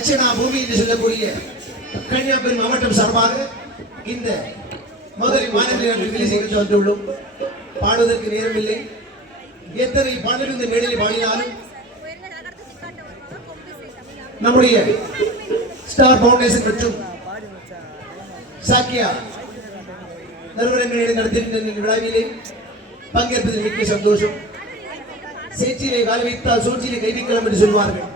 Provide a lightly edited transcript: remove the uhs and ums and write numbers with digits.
தட்சிணா பூமி என்று சொல்லக்கூடிய கன்னியாகுமரி மாவட்டம் சார்பாக இந்த மதுரை மாநகரில் வந்துள்ளோம். பாடுவதற்கு நேரமில்லை. எத்தனை பாடல்கள் இந்த மேடையில் பாடினாலும் நம்முடைய ஸ்டார் பவுண்டேஷன் மற்றும் சாக்கியா நிறுவனங்களிடம் நடத்திருக்கின்ற விழாவிலே பங்கேற்பதில் மிக்க சந்தோஷம். சேற்றிலே கால் வைத்தால் சூழ்ச்சியிலே கை வைக்கலாம் என்று சொல்வார்கள்.